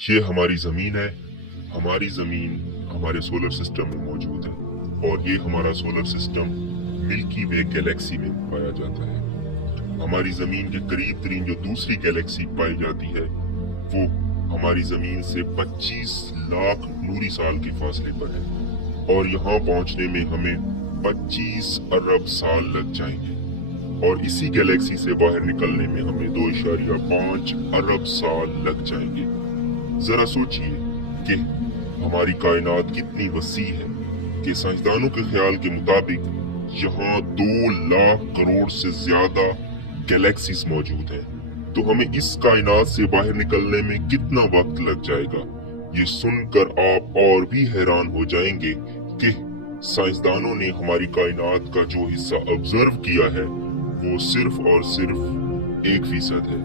ये हमारी ज़मीन है। हमारी ज़मीन हमारे सोलर सिस्टम में मौजूद है और ये हमारा सोलर सिस्टम मिल्की वे गैलेक्सी में पाया जाता है। हमारी ज़मीन के करीब तरीन जो दूसरी गैलेक्सी पाई जाती है वो हमारी ज़मीन से 25 लाख नूरी साल के फासले पर है और यहाँ पहुँचने में हमें 25 अरब साल लग जाएंगे और इसी गैलेक्सी से बाहर निकलने में हमें 2.5 अरब साल लग जाएंगे। जरा सोचिए कि हमारी कायनात कितनी वसी है कि साइंसदानों के ख्याल के मुताबिक यहाँ 2 लाख करोड़ से ज्यादा गैलेक्सीज मौजूद हैं। तो हमें इस कायनात से बाहर निकलने में कितना वक्त लग जाएगा। ये सुनकर आप और भी हैरान हो जाएंगे कि साइंसदानों ने हमारी कायनात का जो हिस्सा ऑब्जर्व किया है वो सिर्फ और सिर्फ 1% है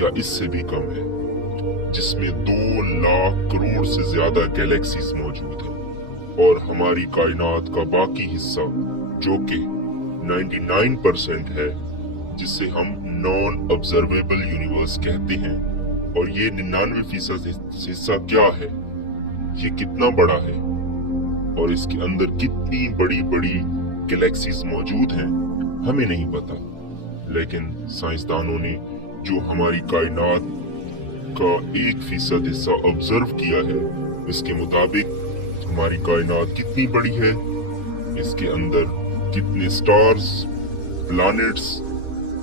या इससे भी कम है, जिसमें 2 लाख करोड़ से ज्यादा गैलेक्सीज मौजूद हैं और हमारी कायनात का बाकी हिस्सा जो कि 99% है, जिसे हम नॉन ऑब्जर्वेबल यूनिवर्स कहते हैं। और ये 99% हिस्सा क्या है, ये कितना बड़ा है और इसके अंदर कितनी बड़ी बड़ी गैलेक्सीज मौजूद हैं हमें नहीं पता। लेकिन साइंसदानों ने जो हमारी कायनात का 1% हिस्सा ऑब्जर्व किया है, इसके मुताबिक हमारी कायनात कितनी बड़ी है, इसके अंदर कितने स्टार्स, प्लैनेट्स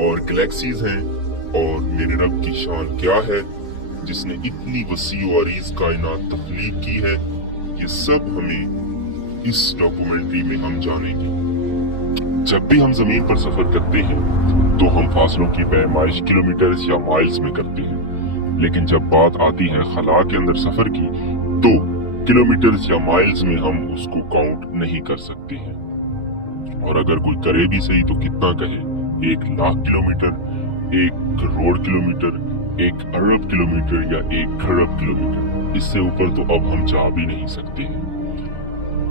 और गैलेक्सीज हैं और मेरे रब की शान क्या है जिसने इतनी वसी और अरीज कायनात तख्लीक की है, ये सब हमें इस डॉक्यूमेंट्री में हम जानेंगे। जब भी हम जमीन पर सफर करते हैं तो हम फासलों की पैमाइश किलोमीटर्स या माइल्स में करते हैं, लेकिन जब बात आती है खला के अंदर सफर की तो किलोमीटर्स या माइल्स में हम उसको काउंट नहीं कर सकते हैं। और अगर कोई करे भी सही तो कितना कहे, 1 लाख किलोमीटर, 1 करोड़ किलोमीटर, 1 अरब किलोमीटर या 1 खरब किलोमीटर, इससे ऊपर तो अब हम जा भी नहीं सकते हैं।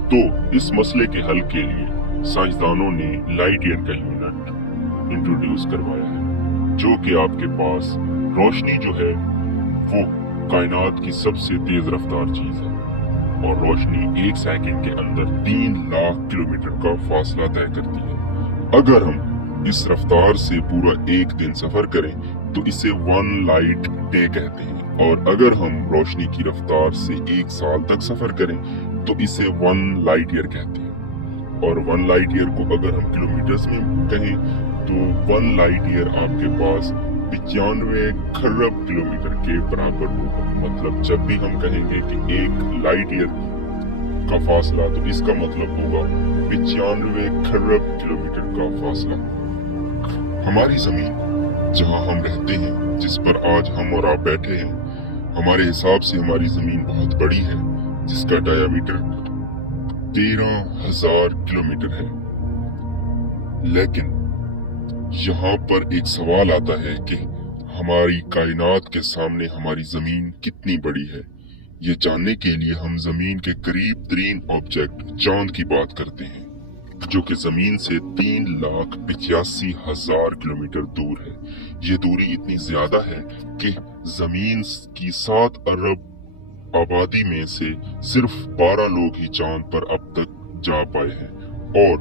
तो इस मसले के हल के लिए साइंसदानों ने लाइट ईयर का यूनिट इंट्रोड्यूस करवाया है, जो कि आपके पास रोशनी जो है वो कायनात की सबसे तेज रफ्तार चीज है और रोशनी 1 सेकंड के अंदर 3 लाख किलोमीटर का फासला तय करती है। अगर हम इस रफ्तार से पूरा 1 दिन सफर करें तो इसे 1 लाइट डे कहते हैं और अगर हम रोशनी की रफ्तार से 1 साल तक सफर करें तो इसे 1 लाइट ईयर कहते हैं। और 1 लाइट ईयर को अगर हम किलोमीटर्स में कहें तो 1 लाइट ईयर आपके पास 95 खरब किलोमीटर के बराबर होगा। मतलब जब भी हम कहेंगे कि 1 लाइट ईयर का फासला तो इसका मतलब होगा 95 खरब किलोमीटर का फासला। हमारी जमीन जहां हम रहते हैं, जिस पर आज हम और आप बैठे हैं, हमारे हिसाब से हमारी जमीन बहुत बड़ी है, जिसका डायामीटर 13,000 किलोमीटर है। लेकिन यहाँ पर एक सवाल आता है कि हमारी कायनात के सामने हमारी जमीन कितनी बड़ी है। ये जानने के लिए हम जमीन के करीब तरीन ऑब्जेक्ट चांद की बात करते हैं, जो कि जमीन से 3,85,000 किलोमीटर दूर है। ये दूरी इतनी ज्यादा है कि जमीन की 7 अरब आबादी में से सिर्फ 12 लोग ही चांद पर अब तक जा पाए हैं। और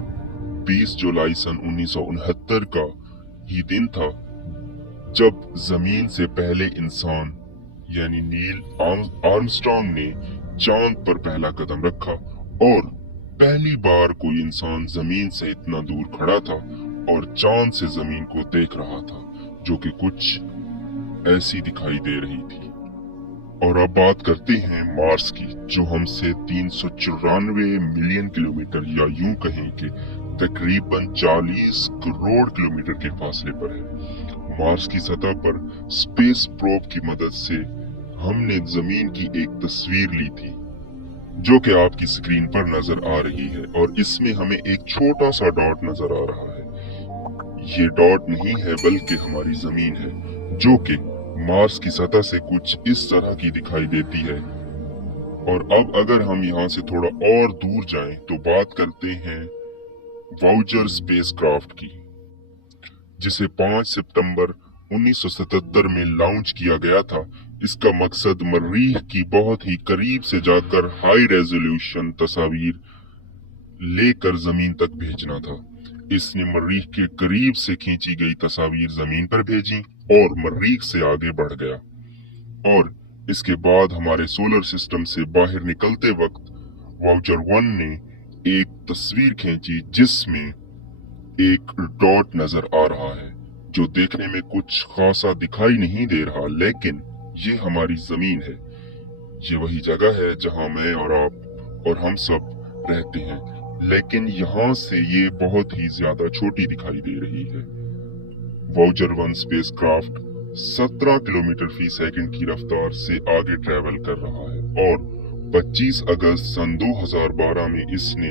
20 जुलाई सन 1969 का ही दिन था जब जमीन से पहले इंसान यानी नील आर्मस्ट्रांग ने चांद पर पहला कदम रखा और पहली बार कोई इंसान जमीन से इतना दूर खड़ा था और चांद से जमीन को देख रहा था, जो कि कुछ ऐसी दिखाई दे रही थी। और अब बात करते हैं मार्स की, जो हमसे 394 मिलियन किलोमीटर या यूं कहें कि तकरीबन 40 करोड़ किलोमीटर के फासले पर है। मार्स की सतह पर स्पेस प्रोब की मदद से हमने जमीन की एक तस्वीर ली थी, जो कि आपकी स्क्रीन पर नजर आ रही है और इसमें हमें एक छोटा सा डॉट नजर आ रहा है। ये डॉट नहीं है बल्कि हमारी जमीन है, जो कि मार्स की सतह से कुछ इस तरह की दिखाई देती है। और अब अगर हम यहाँ से थोड़ा और दूर जाएं तो बात करते हैं वाउचर स्पेसक्राफ्ट की, जिसे 5 सितंबर 1977 में लॉन्च किया गया था। इसका मकसद मरीख की बहुत ही करीब से जाकर हाई रेजोल्यूशन तस्वीर लेकर जमीन तक भेजना था। इसने मरीख के करीब से खींची गई तस्वीर जमीन पर भेजी और मरीख से आगे बढ़ गया। और इसके बाद हमारे सोलर सिस्टम से बाहर निकलते वक्त वाउचर 1 ने एक तस्वीर खींची जिसमें एक डॉट नजर आ रहा है जो देखने में कुछ खासा दिखाई नहीं दे रहा, लेकिन ये हमारी जमीन है। ये वही जगह है जहां मैं और आप और हम सब रहते हैं, लेकिन यहाँ से ये बहुत ही ज्यादा छोटी दिखाई दे रही है। वाउचर 1 स्पेसक्राफ्ट 17 किलोमीटर फी सेकंड की रफ्तार से आगे ट्रेवल कर रहा है और 25 अगस्त सन 2012 में इसने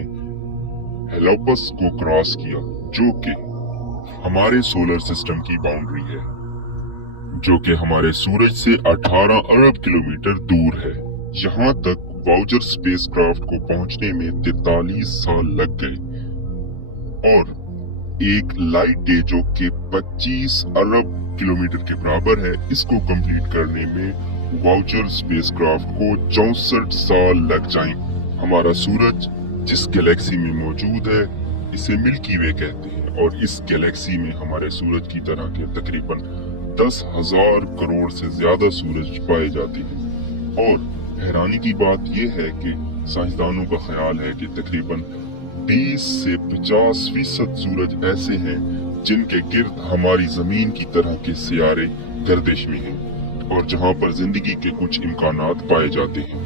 हेलोपस को क्रॉस किया, जो कि हमारे सोलर सिस्टम की बाउंड्री है, जो कि हमारे सूरज से 18 अरब किलोमीटर दूर है। यहाँ तक वाउचर स्पेसक्राफ्ट को पहुंचने में 43 साल लग गए और एक लाइट डे जो कि 25 अरब किलोमीटर के बराबर है, इसको कंप्लीट करने में वाउचर स्पेसक्राफ्ट को 64 साल लग जाएं। हमारा सूरज जिस गैलेक्सी में मौजूद है इसे मिल्की वे कहते हैं और इस गैलेक्सी में हमारे सूरज की तरह के तकरीबन 10,000 करोड़ से ज्यादा सूरज पाए जाते हैं। और हैरानी की बात यह है कि साइंसदानों का ख्याल है कि तकरीबन 20 से 50% सूरज ऐसे हैं जिनके गिर्द हमारी जमीन की तरह के सियारे गर्दिश में हैं और जहां पर जिंदगी के कुछ इम्कानात पाए जाते हैं।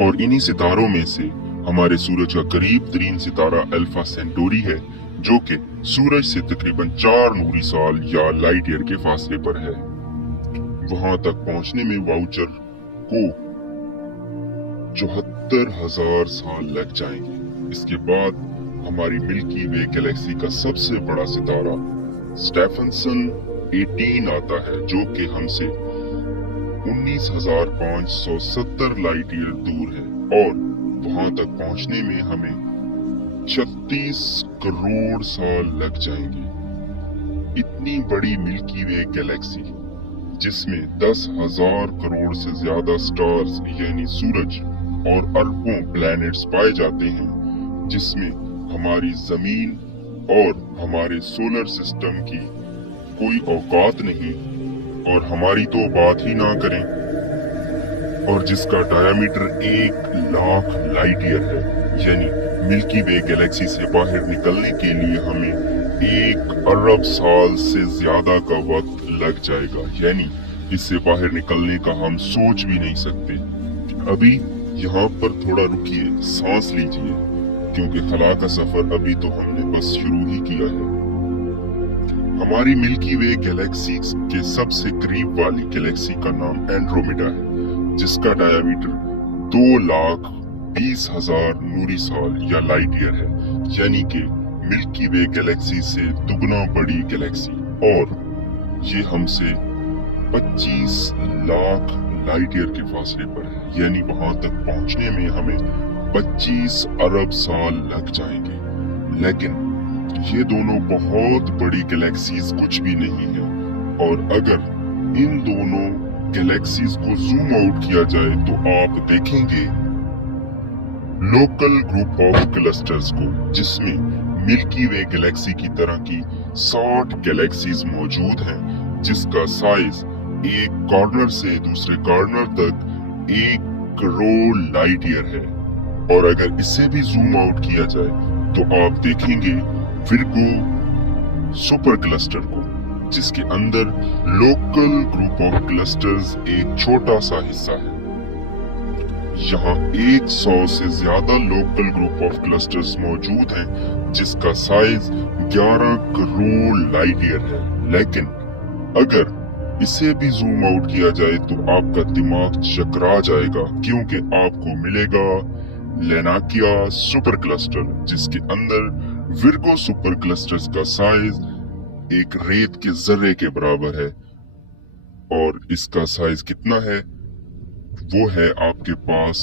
और इन्हीं सितारों में से हमारे सूरज का करीब तरीन सितारा अल्फा सेंटोरी है, जो कि सूरज से तकरीबन 4 नूरी साल या लाइट ईयर के फासले पर है। वहां तक पहुंचने में वाउचर को 74,000 साल लग जाएंगे। इसके बाद हमारी मिल्की वे गैलेक्सी का सबसे बड़ा सितारा स्टेफनसन 18 आता है, जो कि हमसे 19,570 लाइट ईयर दूर है और वहां तक पहुंचने में हमें 36 करोड़ साल लग जाएंगे। इतनी बड़ी मिल्की वे गैलेक्सी जिसमें 10,000 करोड़ से ज्यादा स्टार्स यानी सूरज और अरबों प्लैनेट्स पाए जाते हैं, जिसमें हमारी जमीन और हमारे सोलर सिस्टम की कोई औकात नहीं और हमारी तो बात ही ना करें, और जिसका डायमीटर 1,00,000 लाइट ईयर है। यानी मिल्की वे गैलेक्सी से बाहर निकलने के लिए हमें 1 अरब साल से ज्यादा का वक्त लग जाएगा। यानी इससे बाहर निकलने का हम सोच भी नहीं सकते। अभी यहाँ पर थोड़ा रुकिए, सांस लीजिए, क्योंकि खला का सफर अभी तो हमने बस शुरू ही किया है। हमारी मिल्की वे गैलेक्सी के सबसे करीब वाली गैलेक्सी का नाम एंड्रोमेडा है, जिसका डायमीटर 2,20,000 नूरी साल या लाइट ईयर है, यानी कि मिल्की वे गैलेक्सी से दुगना बड़ी गैलेक्सी। और ये हमसे 25 लाख लाइट ईयर के फासले पर है, यानी वहां तक पहुंचने में हमें 25 अरब साल लग जाएंगे। लेकिन ये दोनों बहुत बड़ी गैलेक्सीज कुछ भी नहीं है, और अगर इन दोनों गैलेक्सीज को जूम आउट किया जाए तो आप देखेंगे लोकल ग्रुप ऑफ क्लस्टर्स को, जिसमें मिल्की वे गैलेक्सी की तरह की 60 गैलेक्सीज मौजूद हैं, जिसका साइज एक कॉर्नर से दूसरे कॉर्नर तक 1 करोड़ लाइट ईयर है। और अगर इसे भी जूम आउट किया जाए तो आप देखेंगे विर्गो सुपर क्लस्टर को, जिसके अंदर लोकल ग्रुप ऑफ क्लस्टर्स एक छोटा सा हिस्सा है। यहाँ 100 से ज्यादा लोकल ग्रुप ऑफ क्लस्टर्स मौजूद हैं, जिसका साइज 11 करोड़ लाइट ईयर है। लेकिन अगर इसे भी जूम आउट किया जाए तो आपका दिमाग चकरा जाएगा, क्योंकि आपको मिलेगा लेनाकिया सुपर क्लस्टर, जिसके अंदर विर्गो सुपर क्लस्टर्स का साइज एक रेत के जर्रे के बराबर है। और इसका साइज कितना है? वो है आपके पास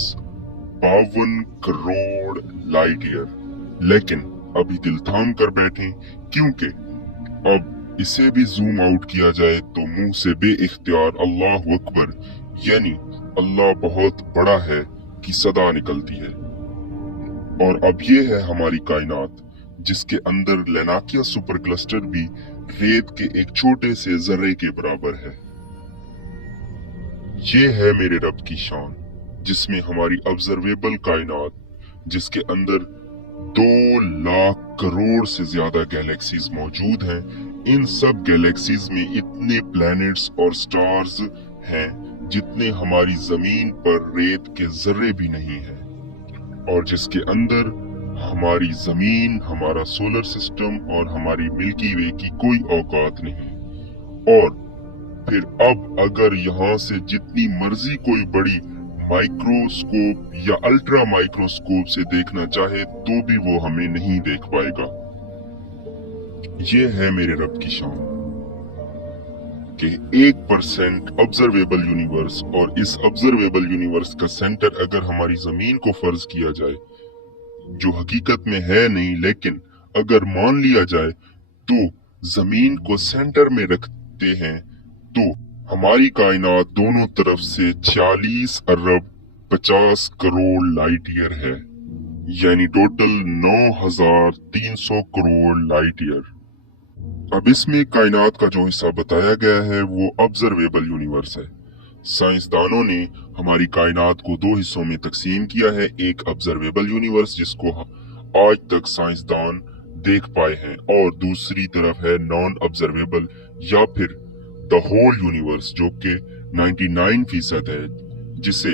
52 करोड़ लाइट ईयर। लेकिन अभी दिल थाम कर बैठें, क्योंकि अब इसे भी जूम आउट किया जाए तो मुंह से बे इख्तियार अल्लाह अकबर यानी अल्लाह बहुत बड़ा है की सदा निकलती है। और अब ये है हमारी कायनात, जिसके अंदर लेनाकिया सुपर क्लस्टर भी रेत के एक छोटे से जर्रे के बराबर है। ये है मेरे रब की शान, जिसमें हमारी ऑब्जर्वेबल कायनात, जिसके अंदर 2 लाख करोड़ से ज्यादा गैलेक्सीज मौजूद हैं। इन सब गैलेक्सीज में इतने प्लैनेट्स और स्टार्स हैं जितने हमारी जमीन पर रेत के जर्रे भी नहीं हैं। और जिसके अंदर हमारी जमीन, हमारा सोलर सिस्टम और हमारी मिल्की वे की कोई औकात नहीं। और फिर अब अगर यहाँ से जितनी मर्जी कोई बड़ी माइक्रोस्कोप या अल्ट्रा माइक्रोस्कोप से देखना चाहे तो भी वो हमें नहीं देख पाएगा। ये है मेरे रब की शान कि 1% ऑब्जर्वेबल यूनिवर्स, और इस ऑब्जर्वेबल यूनिवर्स का सेंटर अगर हमारी जमीन को फर्ज किया जाए, जो हकीकत में है नहीं, लेकिन अगर मान लिया जाए तो जमीन को सेंटर में रखते हैं तो हमारी कायनात दोनों तरफ से 46 अरब 50 करोड़ लाइट ईयर है, यानी टोटल 9300 करोड़ लाइट ईयर। अब इसमें कायनात का जो हिस्सा बताया गया है वो ऑब्जर्वेबल यूनिवर्स है। साइंसदानों ने हमारी कायनात को 2 हिस्सों में तकसीम किया है। एक ऑब्जर्वेबल यूनिवर्स जिसको आज तक साइंसदान देख पाए हैं, और दूसरी तरफ है नॉन ऑब्जर्वेबल या फिर द होल यूनिवर्स, जो कि 99% है, जिसे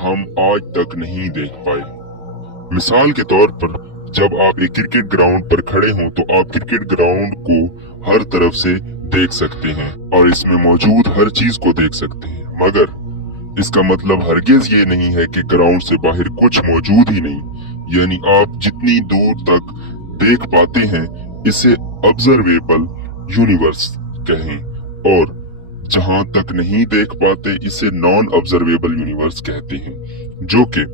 हम आज तक नहीं देख पाए। मिसाल के तौर पर जब आप एक क्रिकेट ग्राउंड पर खड़े हों तो आप क्रिकेट ग्राउंड को हर तरफ से देख सकते हैं और इसमें मौजूद हर चीज को देख सकते हैं, मगर इसका मतलब हरगिज ये नहीं है कि ग्राउंड से बाहर कुछ मौजूद ही नहीं। यानी आप जितनी दूर तक देख पाते हैं इसे ऑब्जर्वेबल यूनिवर्स कहें, और जहां तक नहीं देख पाते इसे नॉन ऑब्जर्वेबल यूनिवर्स कहते हैं, जो कि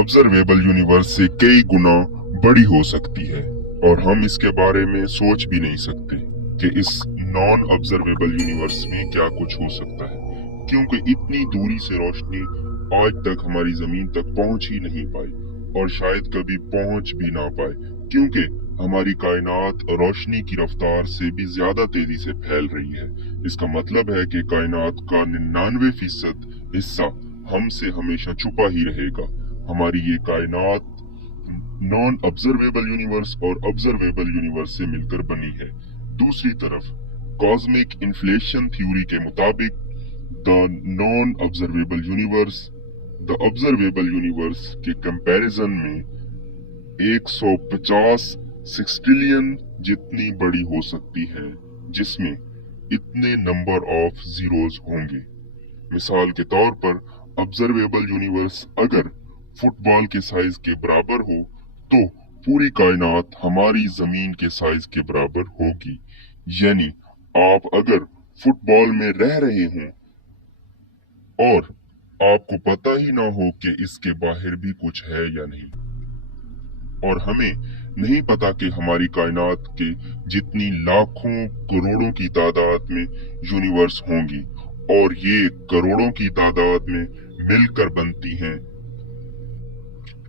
ऑब्जर्वेबल यूनिवर्स से कई गुना बड़ी हो सकती है। और हम इसके बारे में सोच भी नहीं सकते कि इस नॉन ऑब्जर्वेबल यूनिवर्स में क्या कुछ हो सकता है, क्योंकि इतनी दूरी से रोशनी आज तक हमारी जमीन तक पहुंच ही नहीं पाई और शायद कभी पहुंच भी ना पाए, क्योंकि हमारी कायनात रोशनी की रफ्तार से भी ज्यादा तेजी से फैल रही है। इसका मतलब है कि कायनात का 99% हिस्सा हमसे हमेशा छुपा ही रहेगा। हमारी ये कायनात नॉन ऑब्जर्वेबल यूनिवर्स और ऑब्जर्वेबल यूनिवर्स से मिलकर बनी है। दूसरी तरफ कॉस्मिक इन्फ्लेशन थ्योरी के मुताबिक the non observable universe the observable universe के कंपैरिजन में 150 सेक्सटिलियन जितनी बड़ी हो सकती है, जिसमें इतने नंबर ऑफ जीरोज होंगे। मिसाल के तौर पर ऑब्जर्वेबल यूनिवर्स अगर फुटबॉल के साइज के बराबर हो तो पूरी कायनात हमारी जमीन के साइज के बराबर होगी। यानी आप अगर फुटबॉल में रह रहे हों और आपको पता ही ना हो कि इसके बाहर भी कुछ है या नहीं, और हमें नहीं पता कि हमारी कायनात के जितनी लाखों करोड़ों की तादाद में यूनिवर्स होंगी और ये करोड़ों की तादाद में मिलकर बनती हैं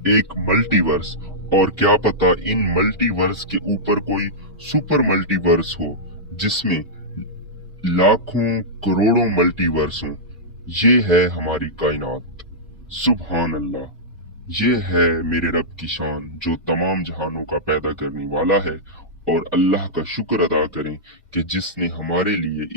एक मल्टीवर्स, और क्या पता इन मल्टीवर्स के ऊपर कोई सुपर मल्टीवर्स हो जिसमें लाखों करोड़ों मल्टीवर्स हों। ये है हमारी कायनात। सुभान अल्लाह, ये है मेरे रब की शान जो तमाम जहानों का पैदा करने वाला है। और अल्लाह का शुक्र अदा करें कि जिसने हमारे लिए